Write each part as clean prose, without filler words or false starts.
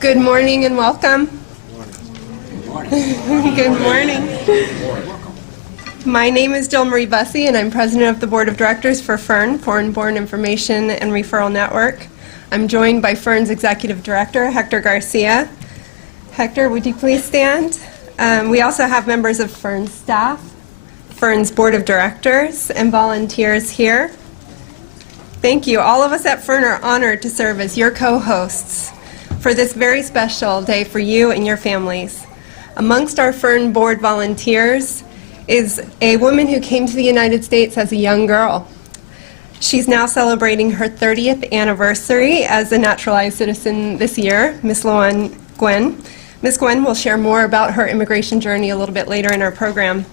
Good morning and welcome. Good morning. Good morning. My name is Jill Marie Bussey, and I'm president of the board of directors for FERN, Foreign Born Information and Referral Network. I'm joined by FERN's executive director, Hector Garcia. Hector, would you please stand? We also have members of FERN's staff, FERN's board of directors, and volunteers here. Thank you. All of us at FERN are honored to serve as your co-hosts for this very special day for you and your families. Amongst our FERN board volunteers is a woman who came to the United States as a young girl. She's now celebrating her 30th anniversary as a naturalized citizen this year, Miss Luan Gwen. Miss Gwen will share more about her immigration journey a little bit later in our program.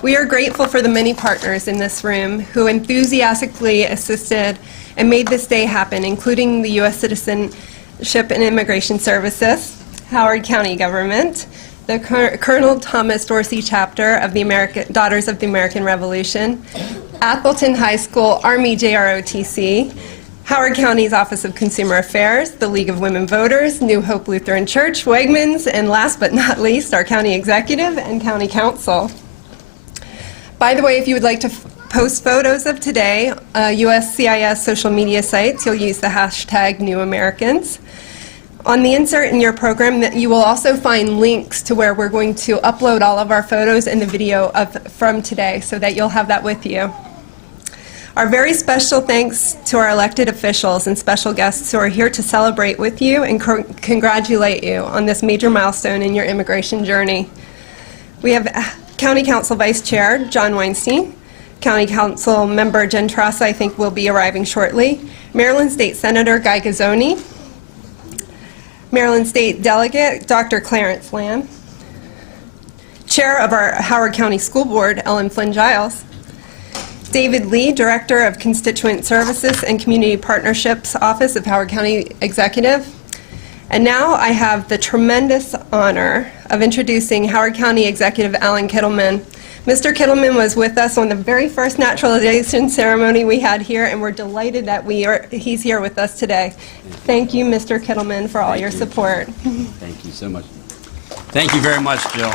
We are grateful for the many partners in this room who enthusiastically assisted and made this day happen, including the U.S. Citizenship and Immigration Services, Howard County Government, the Colonel Thomas Dorsey Chapter of the Daughters of the American Revolution, Atholton High School Army JROTC, Howard County's Office of Consumer Affairs, the League of Women Voters, New Hope Lutheran Church, Wegmans, and last but not least, our county executive and county council. By the way, if you would like to post photos of today, USCIS social media sites, you'll use the hashtag #NewAmericans. On the insert in your program, you will also find links to where we're going to upload all of our photos and the video from today so that you'll have that with you. Our very special thanks to our elected officials and special guests who are here to celebrate with you and congratulate you on this major milestone in your immigration journey. We have County Council Vice Chair John Weinstein, County Council Member Jen Trassa, I think, will be arriving shortly, Maryland State Senator Guy Gazzoni, Maryland State Delegate Dr. Clarence Lamb, Chair of our Howard County School Board Ellen Flynn Giles, David Lee, Director of Constituent Services and Community Partnerships Office of Howard County Executive. And now I have the tremendous honor of introducing Howard County Executive Allan Kittleman. Mr. Kittleman was with us on the very first naturalization ceremony we had here, and we're delighted that he's here with us today. Thank you, Mr. Kittleman, for all your support. Thank you so much. Thank you very much, Jill.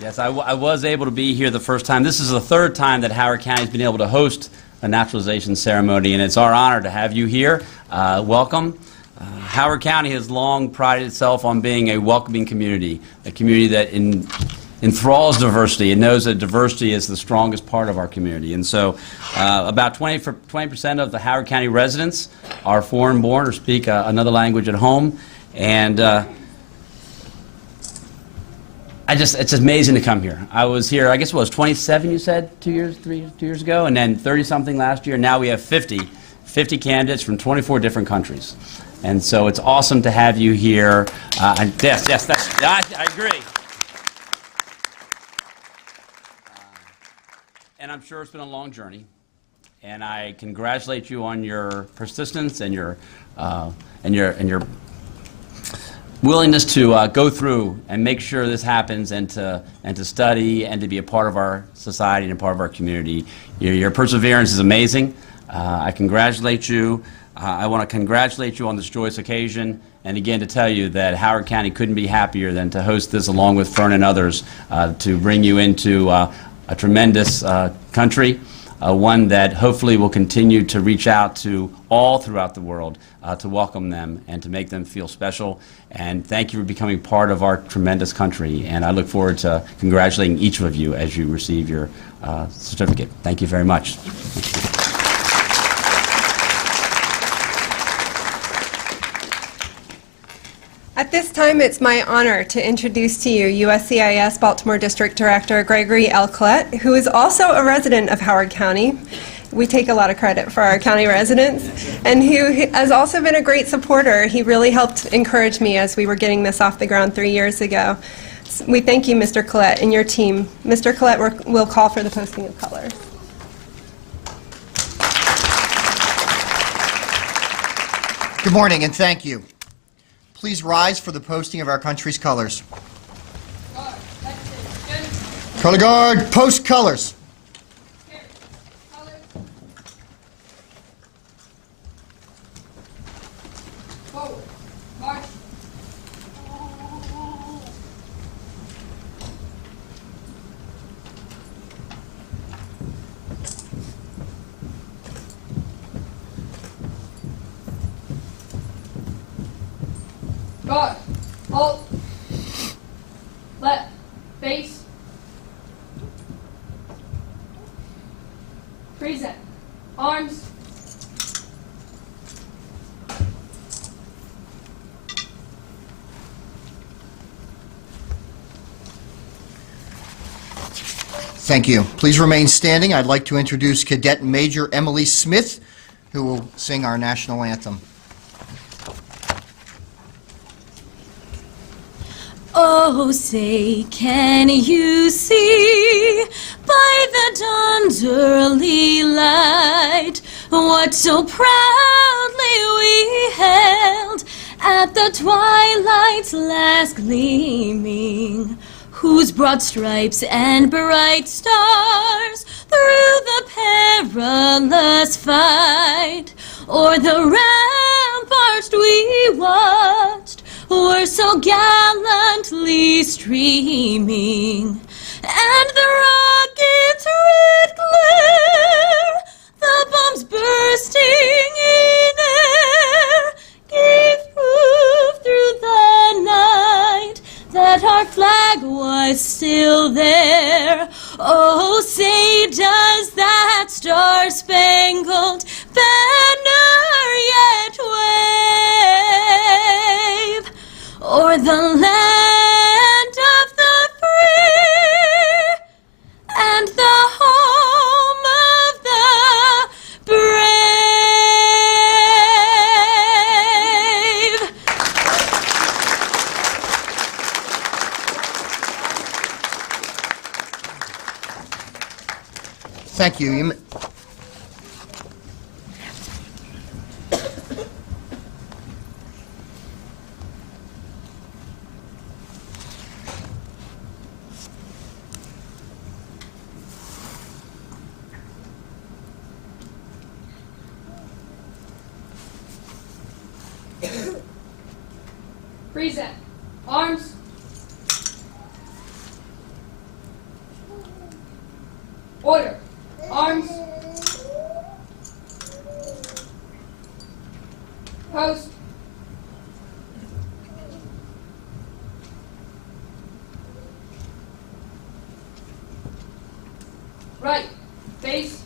Yes, I was able to be here the first time. This is the third time that Howard County's been able to host a naturalization ceremony, and it's our honor to have you here. Welcome. Howard County has long prided itself on being a welcoming community, a community that enthralls diversity. It knows that diversity is the strongest part of our community. And so about 20% of the Howard County residents are foreign born or speak another language at home. And it's amazing to come here. I was here, I guess it was 27, you said, 2 years ago, and then 30-something last year. Now we have 50 candidates from 24 different countries. And so it's awesome to have you here. I agree. And I'm sure it's been a long journey. And I congratulate you on your persistence and your willingness to go through and make sure this happens, and to study and to be a part of our society and a part of our community. Your perseverance is amazing. I congratulate you. I want to congratulate you on this joyous occasion, and again to tell you that Howard County couldn't be happier than to host this along with FERN and others to bring you into a tremendous country, one that hopefully will continue to reach out to all throughout the world to welcome them and to make them feel special. And thank you for becoming part of our tremendous country. And I look forward to congratulating each of you as you receive your certificate. Thank you very much. At this time, it's my honor to introduce to you USCIS Baltimore District Director Gregory Ellicott, who is also a resident of Howard County. We take a lot of credit for our county residents, and who has also been a great supporter. He really helped encourage me as we were getting this off the ground 3 years ago. We thank you, Mr. Collette, and your team. Mr. Collette will call for the posting of colors. Good morning, and thank you. Please rise for the posting of our country's colors. Color guard, post colors. Guard. Halt. Left. Face. Present. Arms. Thank you. Please remain standing. I'd like to introduce Cadet Major Emily Smith, who will sing our national anthem. Oh, say, can you see by the dawn's early light what so proudly we held at the twilight's last gleaming, whose broad stripes and bright stars through the perilous fight o'er the ramparts we watched were so gallantly streaming, and the rocket's red glare, the bombs bursting in air, gave proof through the night that our flag was still there. Oh, say, does that star-spangled banner yet wave o'er the land of the free and the home of the brave? Thank you. Present. Arms. Order. Arms. Post. Right. Face.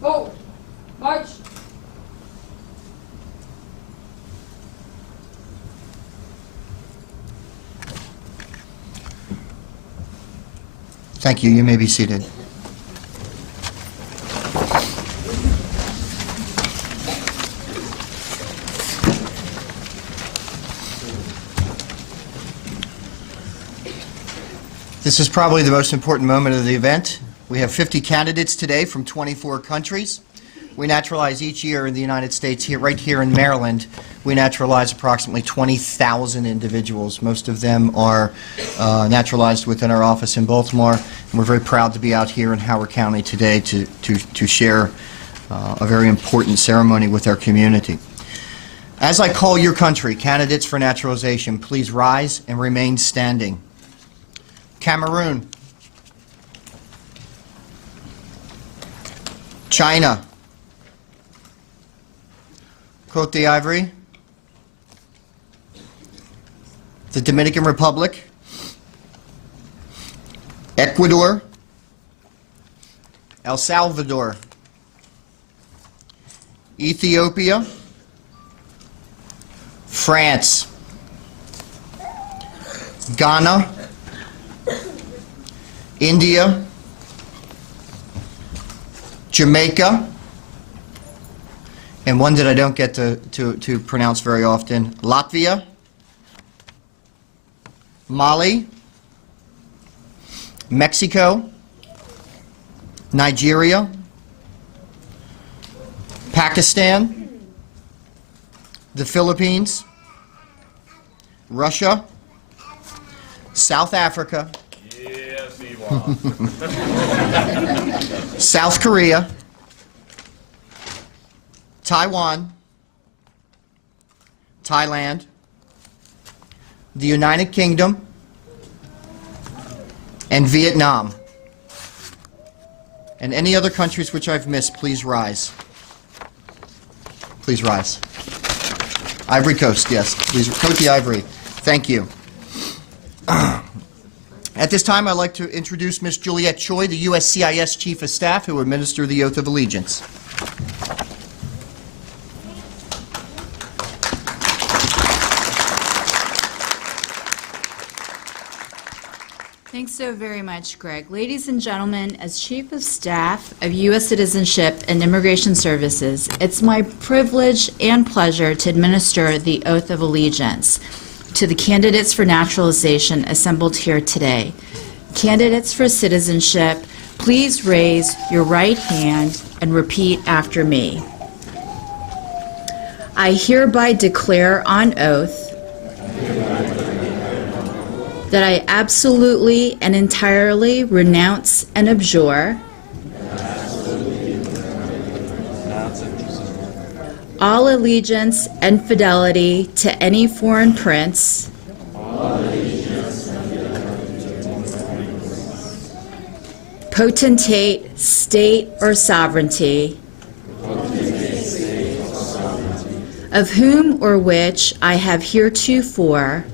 Forward. March. Thank you. You may be seated. This is probably the most important moment of the event. We have 50 candidates today from 24 countries. We naturalize each year in the United States, right here in Maryland. We naturalize approximately 20,000 individuals. Most of them are naturalized within our office in Baltimore. And we're very proud to be out here in Howard County today to share a very important ceremony with our community. As I call your country, candidates for naturalization, please rise and remain standing. Cameroon, China, Cote d'Ivory, the Dominican Republic, Ecuador, El Salvador, Ethiopia, France, Ghana, India, Jamaica, and one that I don't get to pronounce very often, Latvia, Mali, Mexico, Nigeria, Pakistan, the Philippines, Russia, South Africa, South Korea, Taiwan, Thailand, the United Kingdom, and Vietnam. And any other countries which I've missed, please rise. Please rise. Ivory Coast, yes. Please, Cote d'Ivory. Thank you. At this time, I'd like to introduce Ms. Juliet Choi, the USCIS Chief of Staff, who will administer the oath of allegiance. Thanks so very much, Greg. Ladies and gentlemen, as Chief of Staff of U.S. Citizenship and Immigration Services, it's my privilege and pleasure to administer the oath of allegiance to the candidates for naturalization assembled here today. Candidates for citizenship, please raise your right hand and repeat after me. I hereby declare on oath that I absolutely and entirely renounce and abjure all allegiance and fidelity to any foreign prince, potentate, state, or sovereignty, of whom or which I have heretofore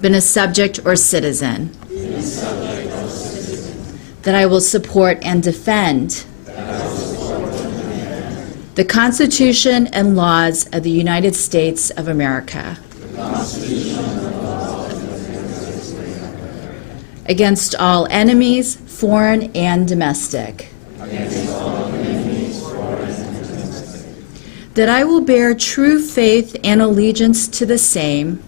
been a subject or citizen, that I will support and defend the Constitution and laws of the United States of America against all enemies, foreign and domestic, that I will bear true faith and allegiance to the same,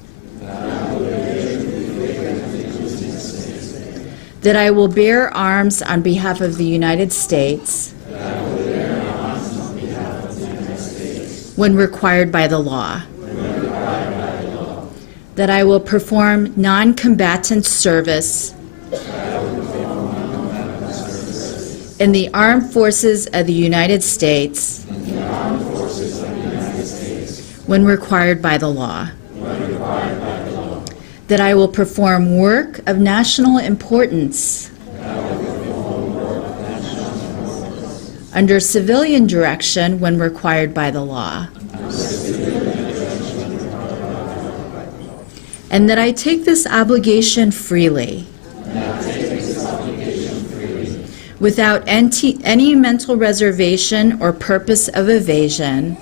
that I will bear arms on behalf of the United States when required by the law, that I will perform non-combatant service in the armed forces of the United States when required by the law, that I will perform work of national importance under civilian direction when required by the law, and that I take this obligation freely without any mental reservation or purpose of evasion,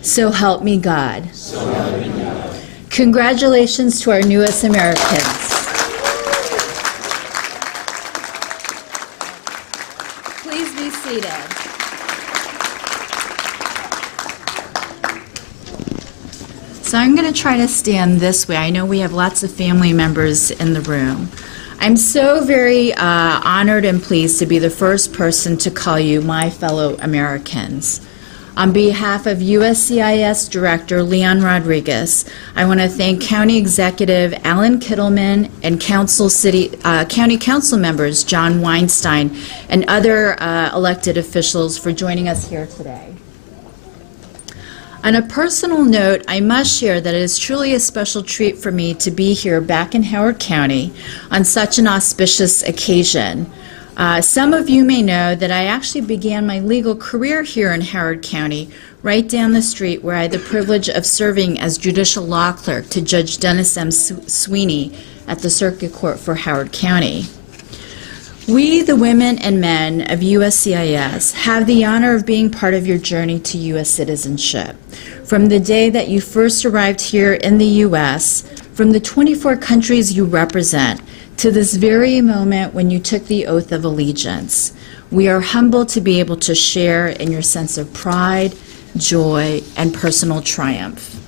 so help me God. Congratulations to our newest Americans. Please be seated. So I'm going to try to stand this way. I know we have lots of family members in the room. I'm so very honored and pleased to be the first person to call you my fellow Americans. On behalf of USCIS Director Leon Rodriguez, I want to thank County Executive Allan Kittleman and County Council members John Weinstein and other elected officials for joining us here today. On a personal note, I must share that it is truly a special treat for me to be here back in Howard County on such an auspicious occasion. Some of you may know that I actually began my legal career here in Howard County, right down the street where I had the privilege of serving as judicial law clerk to Judge Dennis M. Sweeney at the Circuit Court for Howard County. We, the women and men of USCIS, have the honor of being part of your journey to U.S. citizenship. From the day that you first arrived here in the U.S., from the 24 countries you represent, to this very moment when you took the oath of allegiance. We are humbled to be able to share in your sense of pride, joy, and personal triumph.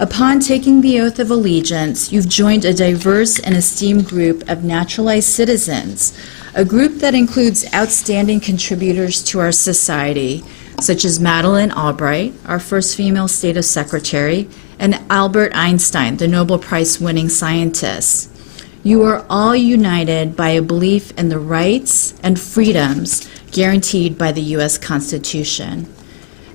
Upon taking the oath of allegiance, you've joined a diverse and esteemed group of naturalized citizens, a group that includes outstanding contributors to our society, such as Madeleine Albright, our first female State of Secretary, and Albert Einstein, the Nobel Prize-winning scientist. You are all united by a belief in the rights and freedoms guaranteed by the U.S. Constitution.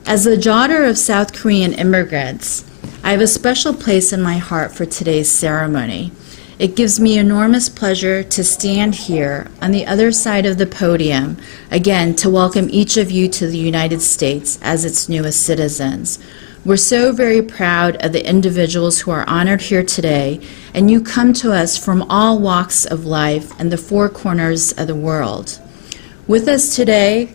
As the daughter of South Korean immigrants, I have a special place in my heart for today's ceremony. It gives me enormous pleasure to stand here on the other side of the podium, again, to welcome each of you to the United States as its newest citizens. We're so very proud of the individuals who are honored here today, and you come to us from all walks of life and the four corners of the world. With us today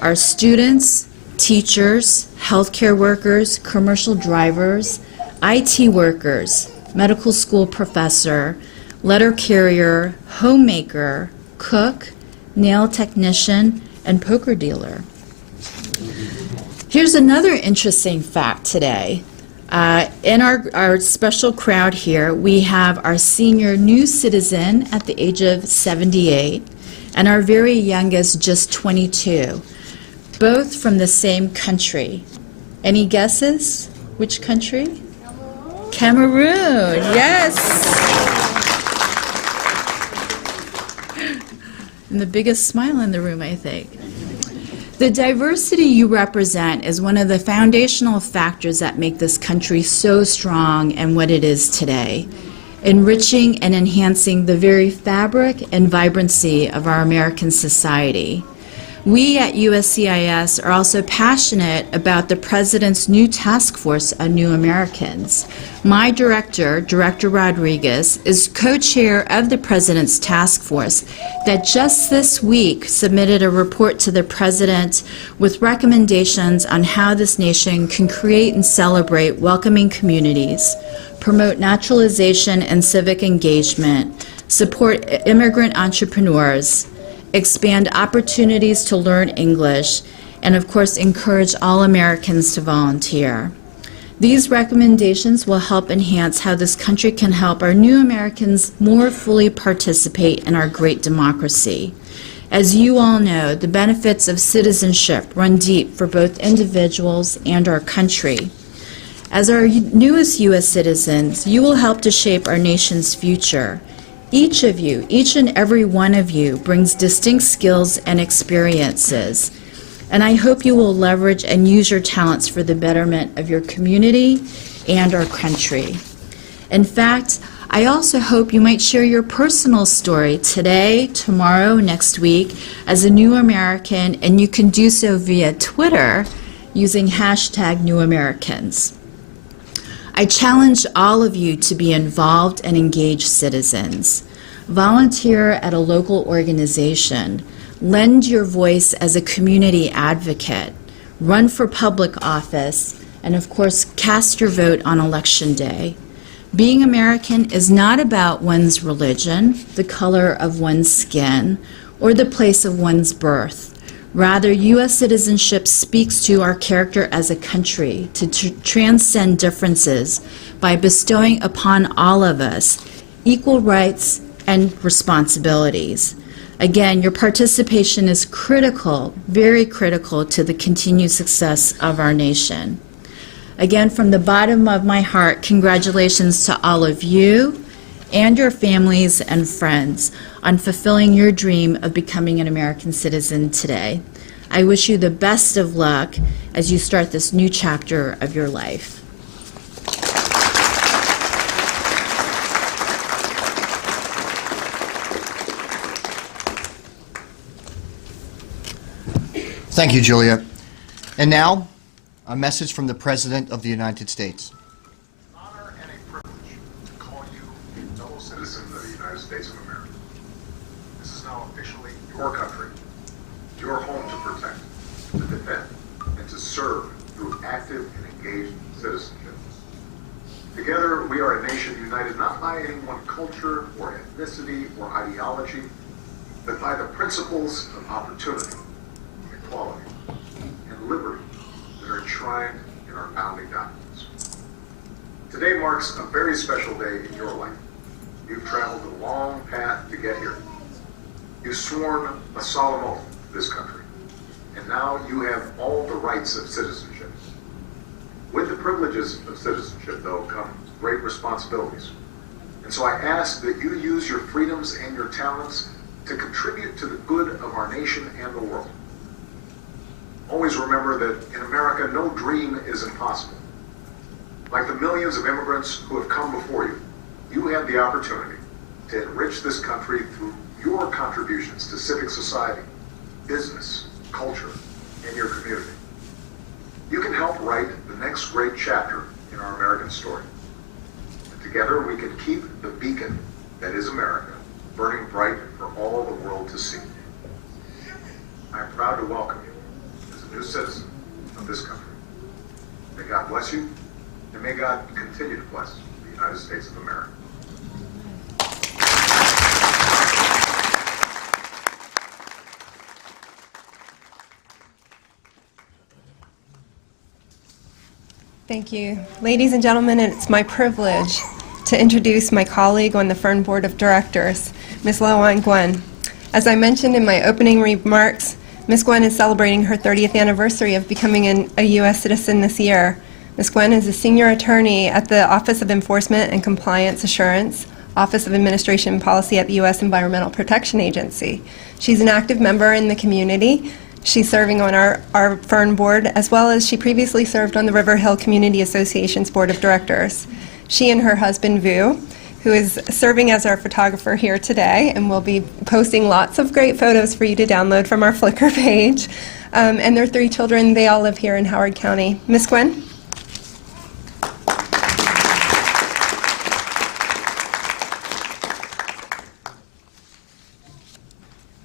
are students, teachers, healthcare workers, commercial drivers, IT workers, medical school professor, letter carrier, homemaker, cook, nail technician, and poker dealer. Here's another interesting fact today. In our special crowd here, we have our senior new citizen at the age of 78 and our very youngest just 22, both from the same country. Any guesses? Which country? Cameroon, yes. And the biggest smile in the room, I think. The diversity you represent is one of the foundational factors that make this country so strong and what it is today, enriching and enhancing the very fabric and vibrancy of our American society. We at USCIS are also passionate about the President's new task force on New Americans. My director, Director Rodriguez, is co-chair of the President's task force that just this week submitted a report to the President with recommendations on how this nation can create and celebrate welcoming communities, promote naturalization and civic engagement, support immigrant entrepreneurs, expand opportunities to learn English, and of course encourage all Americans to volunteer. These recommendations will help enhance how this country can help our new Americans more fully participate in our great democracy. As you all know, the benefits of citizenship run deep for both individuals and our country. As our newest U.S. citizens, you will help to shape our nation's future. Each of you, each and every one of you, brings distinct skills and experiences, and I hope you will leverage and use your talents for the betterment of your community and our country. In fact, I also hope you might share your personal story today, tomorrow, next week as a new American, and you can do so via Twitter using #NewAmericans. I challenge all of you to be involved and engaged citizens. Volunteer at a local organization. Lend your voice as a community advocate. Run for public office. And of course, cast your vote on Election Day. Being American is not about one's religion, the color of one's skin, or the place of one's birth. Rather, U.S. citizenship speaks to our character as a country to transcend differences by bestowing upon all of us equal rights and responsibilities. Again, your participation is critical, very critical to the continued success of our nation. Again, from the bottom of my heart, congratulations to all of you and your families and friends on fulfilling your dream of becoming an American citizen today. I wish you the best of luck as you start this new chapter of your life. Thank you, Juliet. And now, a message from the President of the United States. Honor and a privilege to call you a fellow citizen of the United States of America. This is now officially your country, your home to protect, to defend, and to serve through active and engaged citizenship. Together, we are a nation united not by any one culture or ethnicity or ideology, but by the principles of opportunity, equality, and liberty that are enshrined in our founding documents. Today marks a very special day in your life. You've traveled a long path to get here. You've sworn a solemn oath to this country, and now you have all the rights of citizenship. With the privileges of citizenship, though, come great responsibilities. And so I ask that you use your freedoms and your talents to contribute to the good of our nation and the world. Always remember that in America, no dream is impossible. Like the millions of immigrants who have come before you, you had the opportunity to enrich this country through your contributions to civic society, business, culture, and your community. You can help write the next great chapter in our American story. And together we can keep the beacon that is America burning bright for all the world to see. I am proud to welcome you as a new citizen of this country. May God bless you, and may God continue to bless the United States of America. Thank you. Ladies and gentlemen, it's my privilege to introduce my colleague on the Fern Board of Directors, Ms. Loan Gwen. As I mentioned in my opening remarks, Ms. Gwen is celebrating her 30th anniversary of becoming a U.S. citizen this year. Ms. Gwen is a senior attorney at the Office of Enforcement and Compliance Assurance, Office of Administration and Policy at the U.S. Environmental Protection Agency. She's an active member in the community. She's serving on our Fern Board, as well as she previously served on the River Hill Community Association's Board of Directors. She and her husband, Vu, who is serving as our photographer here today, and will be posting lots of great photos for you to download from our Flickr page, and their 3 children, they all live here in Howard County. Ms. Gwen?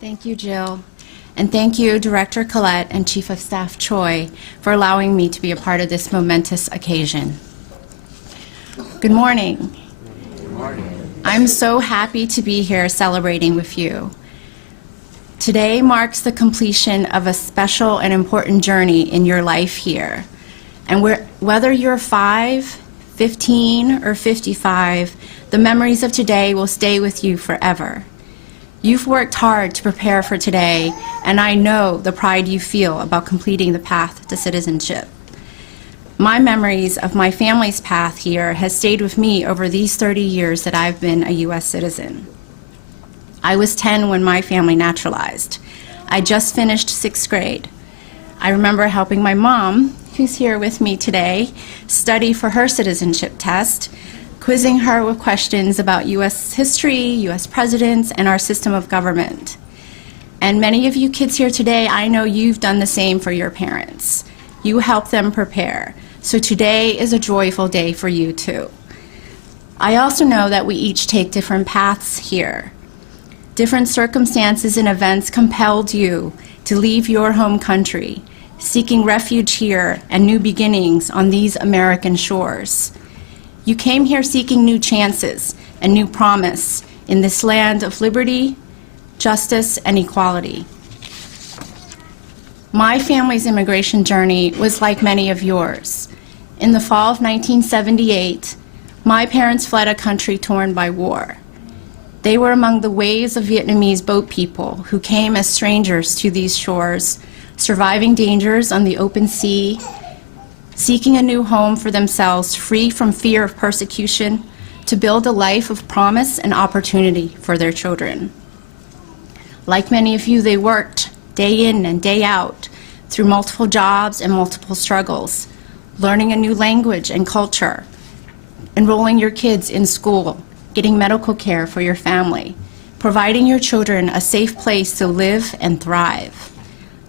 Thank you, Jill. And thank you, Director Colette and Chief of Staff Choi, for allowing me to be a part of this momentous occasion. Good morning. Good morning. I'm so happy to be here celebrating with you. Today marks the completion of a special and important journey in your life here. And whether you're 5, 15, or 55, the memories of today will stay with you forever. You've worked hard to prepare for today, and I know the pride you feel about completing the path to citizenship. My memories of my family's path here has stayed with me over these 30 years that I've been a U.S. citizen. I was 10 when my family naturalized. I just finished 6th grade. I remember helping my mom, who's here with me today, study for her citizenship test, quizzing her with questions about U.S. history, U.S. presidents, and our system of government. And many of you kids here today, I know you've done the same for your parents. You helped them prepare. So today is a joyful day for you too. I also know that we each take different paths here. Different circumstances and events compelled you to leave your home country, seeking refuge here and new beginnings on these American shores. You came here seeking new chances and new promise in this land of liberty, justice, and equality. My family's immigration journey was like many of yours. In the fall of 1978, my parents fled a country torn by war. They were among the waves of Vietnamese boat people who came as strangers to these shores, surviving dangers on the open sea, seeking a new home for themselves, free from fear of persecution, to build a life of promise and opportunity for their children. Like many of you, they worked day in and day out through multiple jobs and multiple struggles, learning a new language and culture, enrolling your kids in school, getting medical care for your family, providing your children a safe place to live and thrive.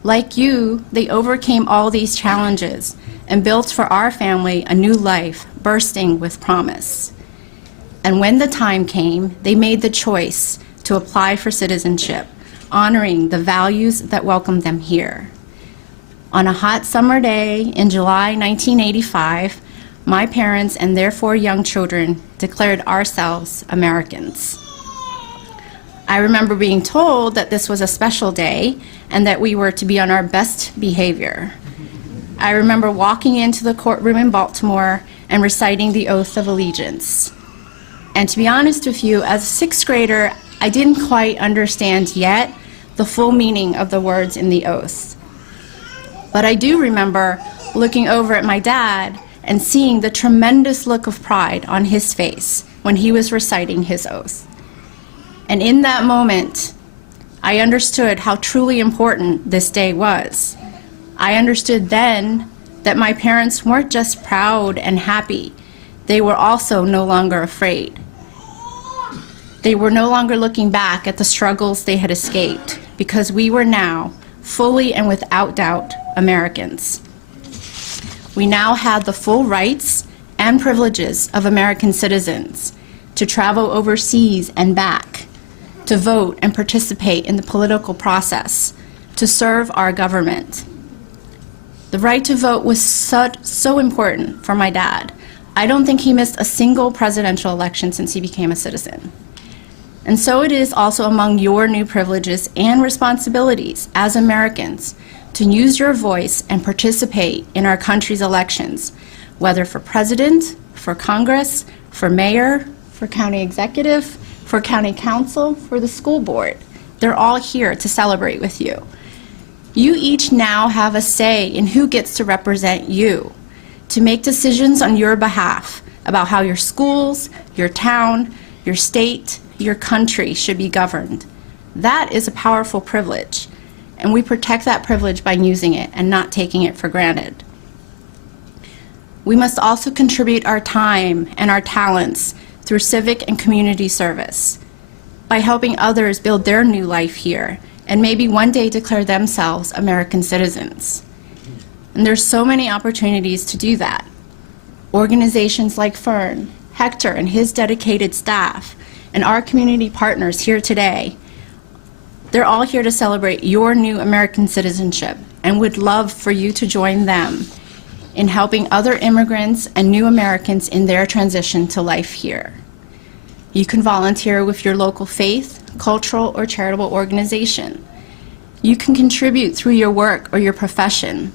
Like you, they overcame all these challenges and built for our family a new life bursting with promise. And when the time came, they made the choice to apply for citizenship, honoring the values that welcomed them here. On a hot summer day in July 1985, my parents and their 4 young children declared ourselves Americans. I remember being told that this was a special day and that we were to be on our best behavior. I remember walking into the courtroom in Baltimore and reciting the Oath of Allegiance. And to be honest with you, as a 6th grader, I didn't quite understand yet the full meaning of the words in the oath. But I do remember looking over at my dad and seeing the tremendous look of pride on his face when he was reciting his oath. And in that moment, I understood how truly important this day was. I understood then that my parents weren't just proud and happy, they were also no longer afraid. They were no longer looking back at the struggles they had escaped, because we were now, fully and without doubt, Americans. We now had the full rights and privileges of American citizens to travel overseas and back, to vote and participate in the political process, to serve our government. The right to vote was so important for my dad. I don't think he missed a single presidential election since he became a citizen. And so it is also among your new privileges and responsibilities as Americans to use your voice and participate in our country's elections, whether for president, for Congress, for mayor, for county executive, for county council, for the school board. They're all here to celebrate with you. You each now have a say in who gets to represent you, to make decisions on your behalf about how your schools, your town, your state, your country should be governed. That is a powerful privilege, and we protect that privilege by using it and not taking it for granted. We must also contribute our time and our talents through civic and community service, by helping others build their new life here and maybe one day declare themselves American citizens. And there's so many opportunities to do that. Organizations like Fern, Hector and his dedicated staff, and our community partners here today, they're all here to celebrate your new American citizenship and would love for you to join them in helping other immigrants and new Americans in their transition to life here. You can volunteer with your local faith, cultural, or charitable organization. You can contribute through your work or your profession.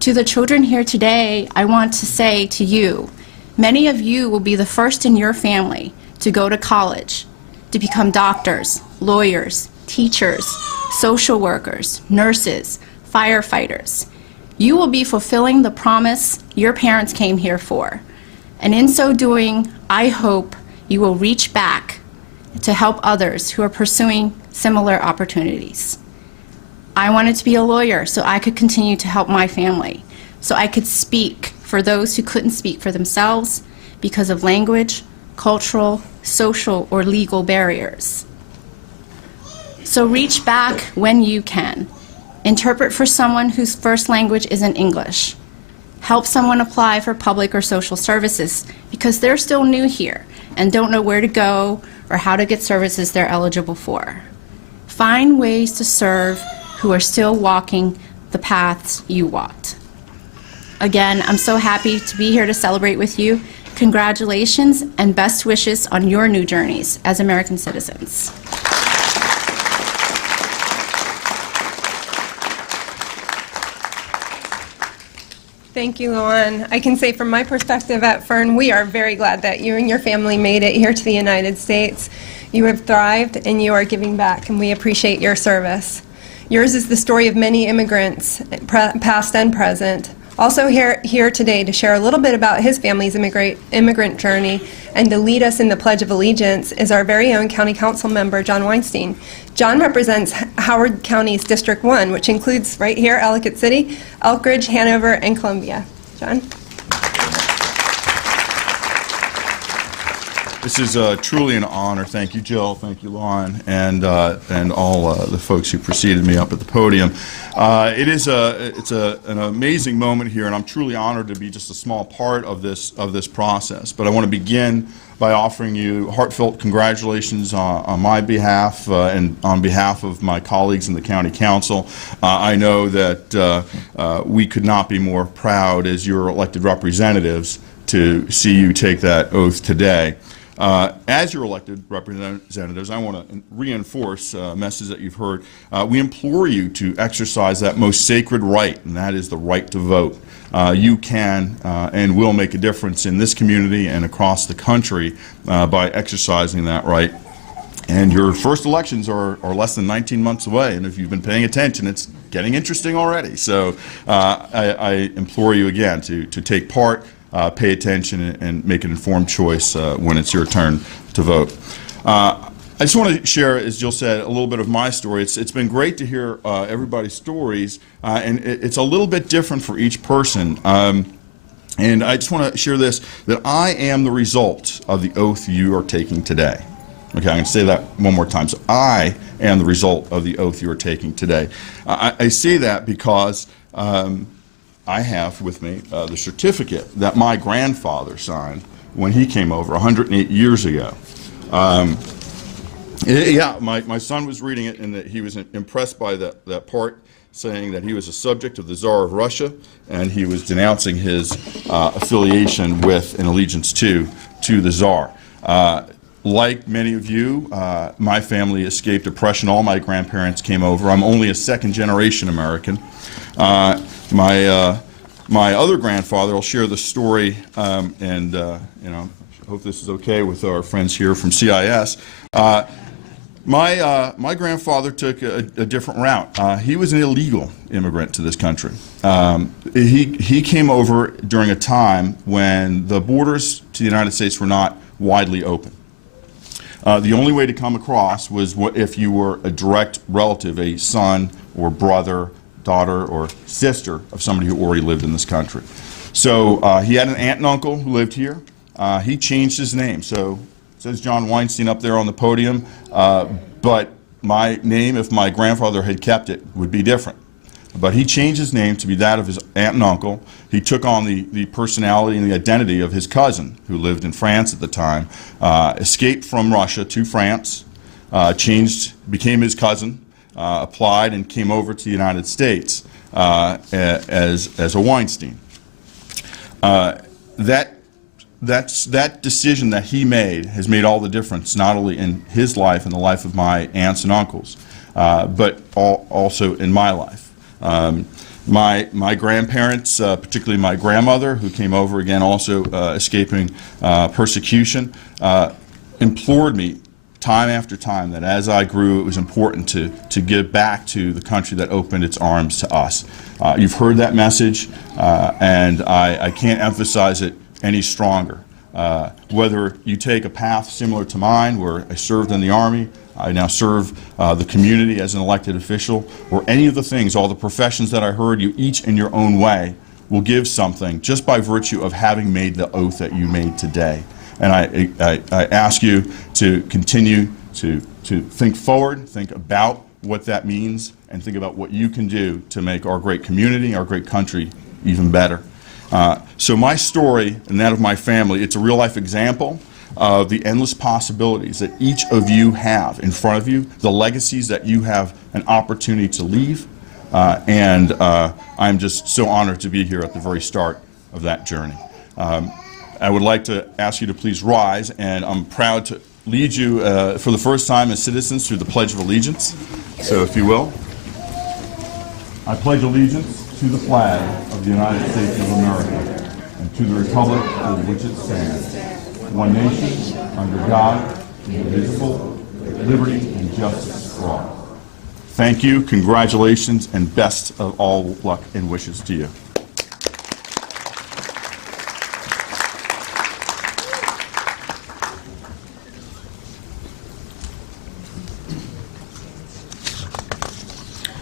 To the children here today, I want to say to you, many of you will be the first in your family to go to college, to become doctors, lawyers, teachers, social workers, nurses, firefighters. You will be fulfilling the promise your parents came here for. And in so doing, I hope you will reach back to help others who are pursuing similar opportunities. I wanted to be a lawyer so I could continue to help my family, so I could speak for those who couldn't speak for themselves because of language, cultural, social, or legal barriers. So reach back when you can. Interpret for someone whose first language isn't English. Help someone apply for public or social services because they're still new here and don't know where to go or how to get services they're eligible for. Find ways to serve who are still walking the paths you walked. Again, I'm so happy to be here to celebrate with you. Congratulations and best wishes on your new journeys as American citizens. Thank you, Allan. I can say from my perspective at Fern, we are very glad that you and your family made it here to the United States. You have thrived and you are giving back, and we appreciate your service. Yours is the story of many immigrants, past and present. Also here today to share a little bit about his family's immigrant journey and to lead us in the Pledge of Allegiance is our very own County Council member, John Weinstein. John represents Howard County's District 1, which includes right here, Ellicott City, Elk Ridge, Hanover, and Columbia. John? This is truly an honor. Thank you, Jill. Thank you, Lon, and all the folks who preceded me up at the podium. It's an amazing moment here, and I'm truly honored to be just a small part of this process. But I want to begin by offering you heartfelt congratulations on my behalf and on behalf of my colleagues in the County Council. I know that we could not be more proud as your elected representatives to see you take that oath today. As your elected representatives, I want to reinforce a message that you've heard. We implore you to exercise that most sacred right, and that is the right to vote. You can and will make a difference in this community and across the country by exercising that right. And your first elections are less than 19 months away, and if you've been paying attention, it's getting interesting already. So I implore you again to take part, pay attention, and make an informed choice when it's your turn to vote. I just want to share, as Jill said, a little bit of my story. It's been great to hear everybody's stories, and it's a little bit different for each person. And I just want to share this, that I am the result of the oath you are taking today. Okay, I'm going to say that one more time. So I am the result of the oath you are taking today. I say that because I have with me the certificate that my grandfather signed when he came over 108 years ago. Yeah, my son was reading it, and that he was impressed by that part saying that he was a subject of the Tsar of Russia, and he was denouncing his affiliation with and allegiance to the Tsar. Like many of you, my family escaped oppression. All my grandparents came over. I'm only a second-generation American. My other grandfather, I'll share the story, and you know, hope this is okay with our friends here from CIS. My grandfather took a different route. He was an illegal immigrant to this country. He came over during a time when the borders to the United States were not widely open. The only way to come across was if you were a direct relative, a son or brother, daughter, or sister of somebody who already lived in this country. So he had an aunt and uncle who lived here. He changed his name. So it says John Weinstein up there on the podium, but my name, if my grandfather had kept it, would be different. But he changed his name to be that of his aunt and uncle. He took on the personality and the identity of his cousin, who lived in France at the time, escaped from Russia to France, became his cousin, applied and came over to the United States as a Weinstein. That decision that he made has made all the difference, not only in his life and the life of my aunts and uncles, but also in my life. My grandparents, particularly my grandmother, who came over again also escaping persecution, implored me time after time that as I grew it was important to give back to the country that opened its arms to us. You've heard that message, and I can't emphasize it any stronger. Whether you take a path similar to mine, where I served in the Army, I now serve the community as an elected official, or any of the things, all the professions that I heard, you each in your own way will give something just by virtue of having made the oath that you made today. And I ask you to continue to think forward, think about what that means, and think about what you can do to make our great community, our great country even better. So my story and that of my family, it's a real-life example of the endless possibilities that each of you have in front of you, the legacies that you have an opportunity to leave, and I'm just so honored to be here at the very start of that journey. I would like to ask you to please rise, and I'm proud to lead you for the first time as citizens through the Pledge of Allegiance. So if you will. I pledge allegiance to the flag of the United States of America and to the republic for which it stands, one nation, under God, indivisible, with liberty and justice for all. Thank you, congratulations, and best of all luck and wishes to you.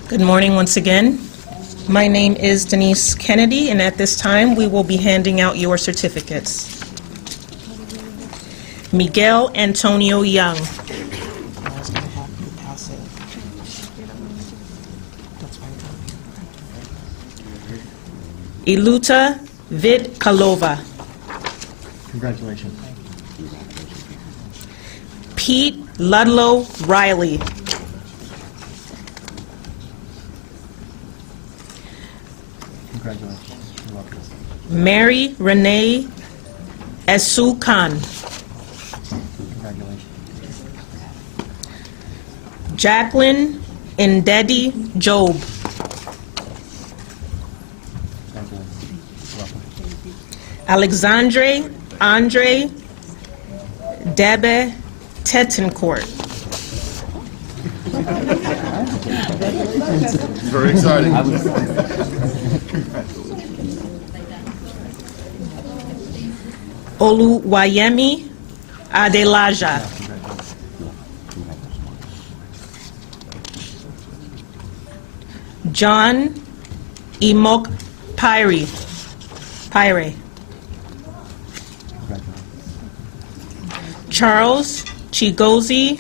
Good morning once again. My name is Denise Kennedy, and at this time we will be handing out your certificates. Miguel Antonio Young. Iluta Vidkalova. Congratulations. Pete Ludlow Riley. Congratulations. You're welcome. Mary Renee Esu Khan. Congratulations. Jacqueline Ndedi Job. Thank you. You're welcome. Alexandre Andre Debe Tetencourt. Very exciting. Oluwayemi Adelaja. John Imok Pyre. Charles Chigozie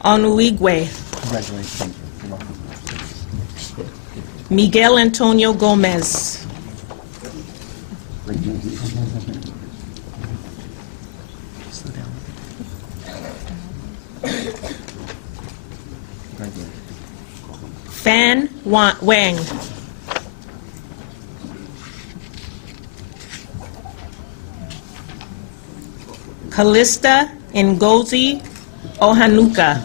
Onuigwe. Congratulations. You're welcome. Miguel Antonio Gomez. Fan Wang. Callista Ngozi Ohanuka.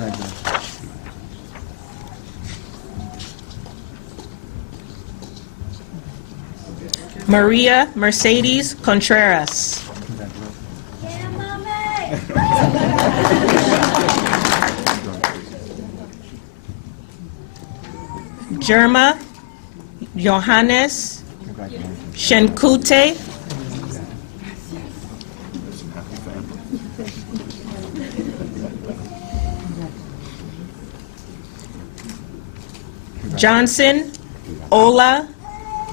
Maria Mercedes Contreras. Germa Johannes Shenkute. Johnson Ola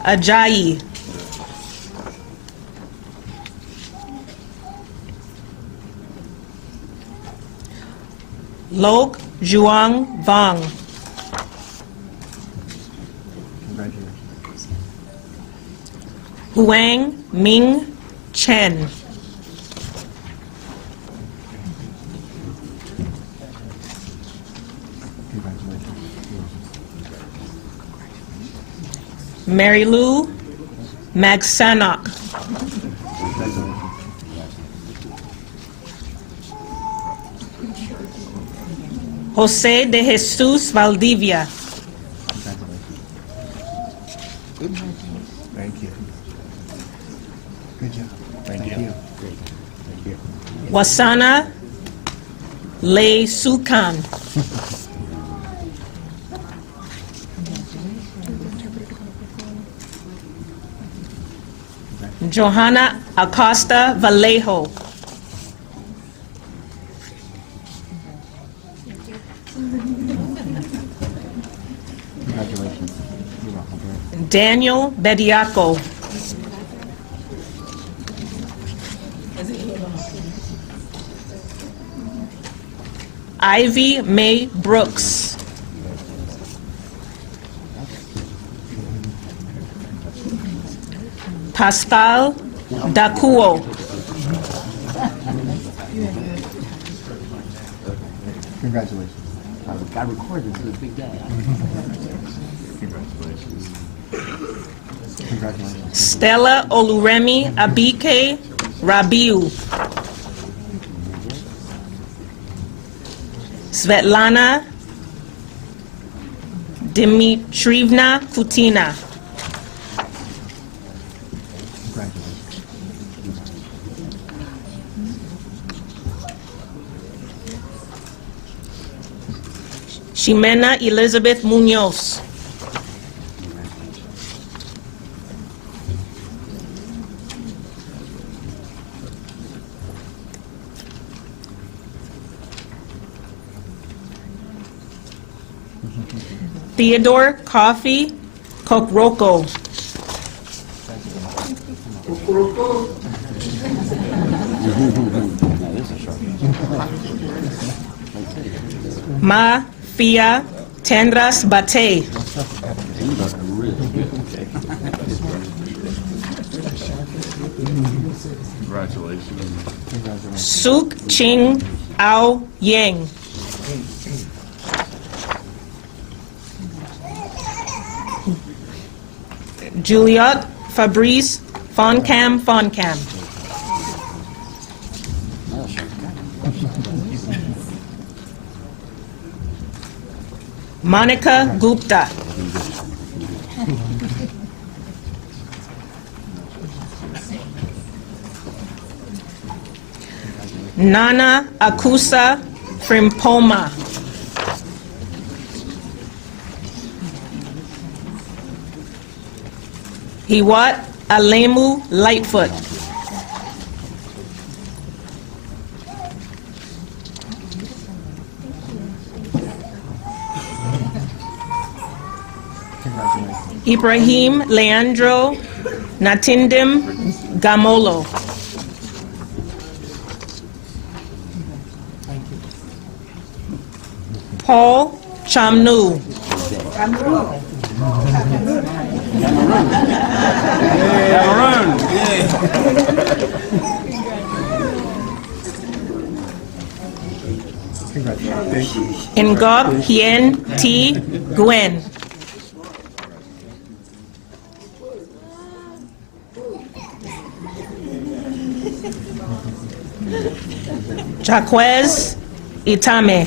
Ajayi. Lok Zhuang Vang. Huang Ming Chen. Mary Lou Magsanok. Jose de Jesus Valdivia. Thank you. Good job. Thank you. Great. Thank you. Wasana Lei Sukan. Johanna Acosta Vallejo. Congratulations. You're welcome. Daniel Bediaco. Ivy Mae Brooks. Pascal Dacuo. Congratulations. I recorded this is a big day. Congratulations. Congratulations. Stella Oluremi Abike Rabiu. Svetlana Dmitrievna Kutina. Ximena Elizabeth Munoz. Theodore Coffee Kokroko. Ma Fia Tendras Bate. Congratulations. Suk Ching Ao Yang. Juliet Fabrice Foncam. Monica Gupta. Nana Akusa Frimpoma. Hiwat Alemu Lightfoot. Ibrahim Leandro Natindim Gamolo. Thank Paul Chamnu. Ngok Hien T. Gwen. Jaquez Itame.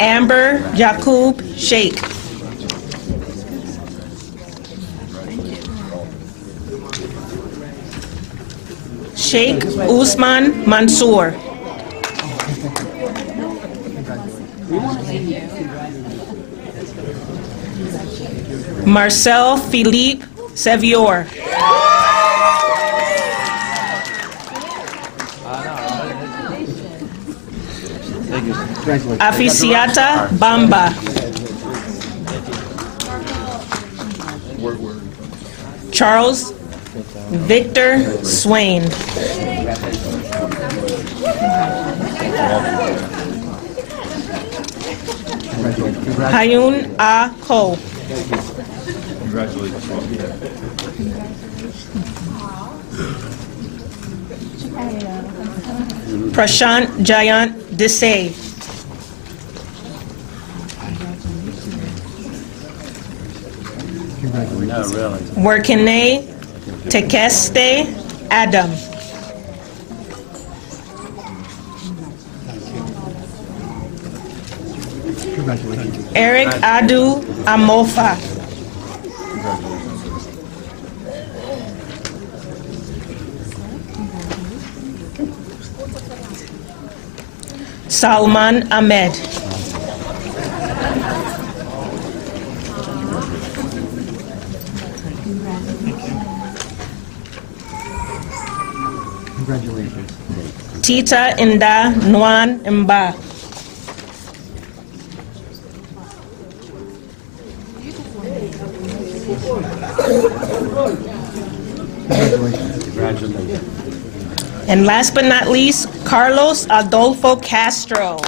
Amber Jakub Sheikh. Sheikh Usman Mansour. Marcel Philippe Sevior. Aficiata Bamba. Charles Victor Swain. Hayun A. Ko. Prashant Jayant Desai. Workene Tekeste Adam. Eric Adu Amofa. Salman Ahmed. Congratulations. Tita Inda Nwan Mba. Congratulations. And last but not least, Carlos Adolfo Castro.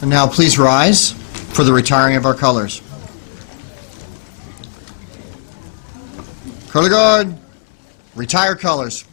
And now please rise for the retiring of our colors. Color guard, retire colors.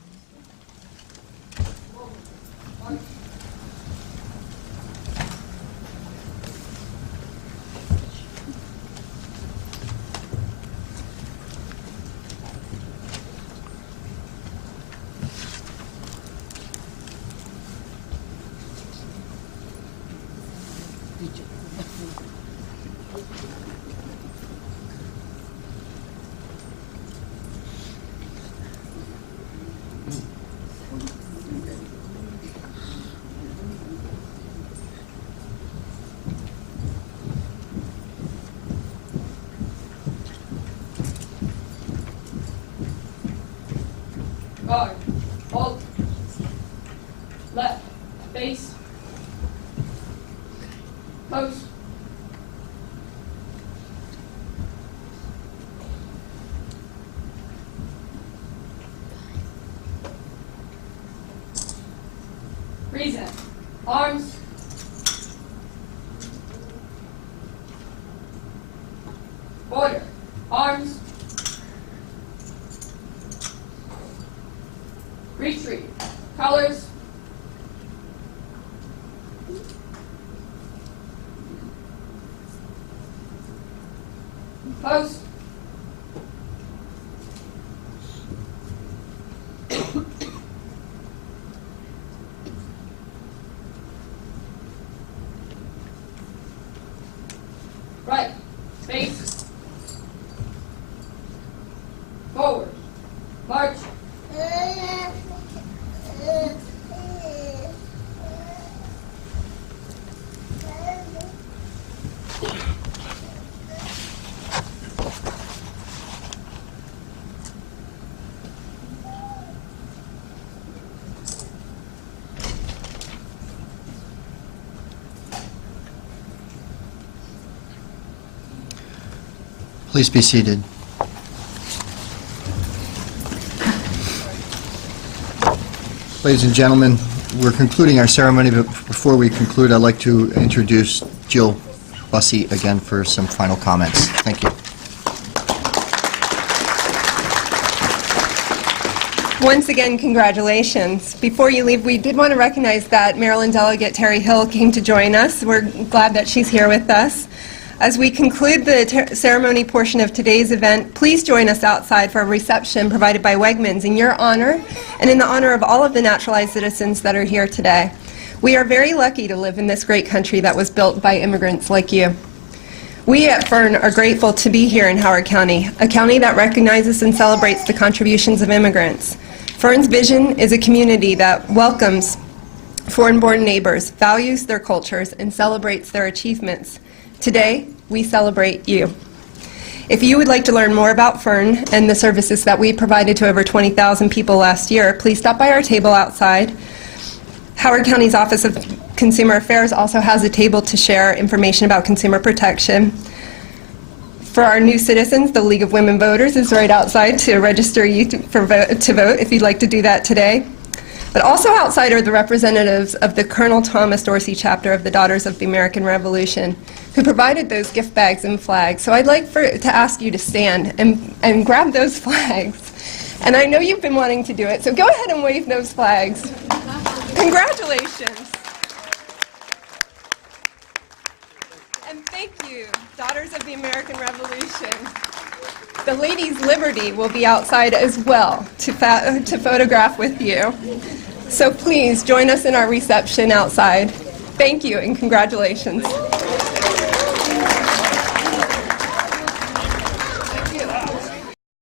Guard. Halt. Left. Face. Post. Reason. Arms. Post. Right. Face. Forward. March. Please be seated. Ladies and gentlemen, we're concluding our ceremony, but before we conclude, I'd like to introduce Jill Bussey again for some final comments. Thank you. Once again, congratulations. Before you leave, we did want to recognize that Maryland delegate Terry Hill came to join us. We're glad that she's here with us. As we conclude the ceremony portion of today's event, please join us outside for a reception provided by Wegmans in your honor and in the honor of all of the naturalized citizens that are here today. We are very lucky to live in this great country that was built by immigrants like you. We at Fern are grateful to be here in Howard County, a county that recognizes and celebrates the contributions of immigrants. Fern's vision is a community that welcomes foreign-born neighbors, values their cultures, and celebrates their achievements. Today, we celebrate you. If you would like to learn more about Fern and the services that we provided to over 20,000 people last year, please stop by our table outside. Howard County's Office of Consumer Affairs also has a table to share information about consumer protection. For our new citizens, the League of Women Voters is right outside to register you to vote if you'd like to do that today. But also outside are the representatives of the Colonel Thomas Dorsey chapter of the Daughters of the American Revolution, who provided those gift bags and flags. So I'd like to ask you to stand and grab those flags. And I know you've been wanting to do it, so go ahead and wave those flags. Congratulations. And thank you, Daughters of the American Revolution. The Ladies' Liberty will be outside as well to photograph with you. So please join us in our reception outside. Thank you and congratulations.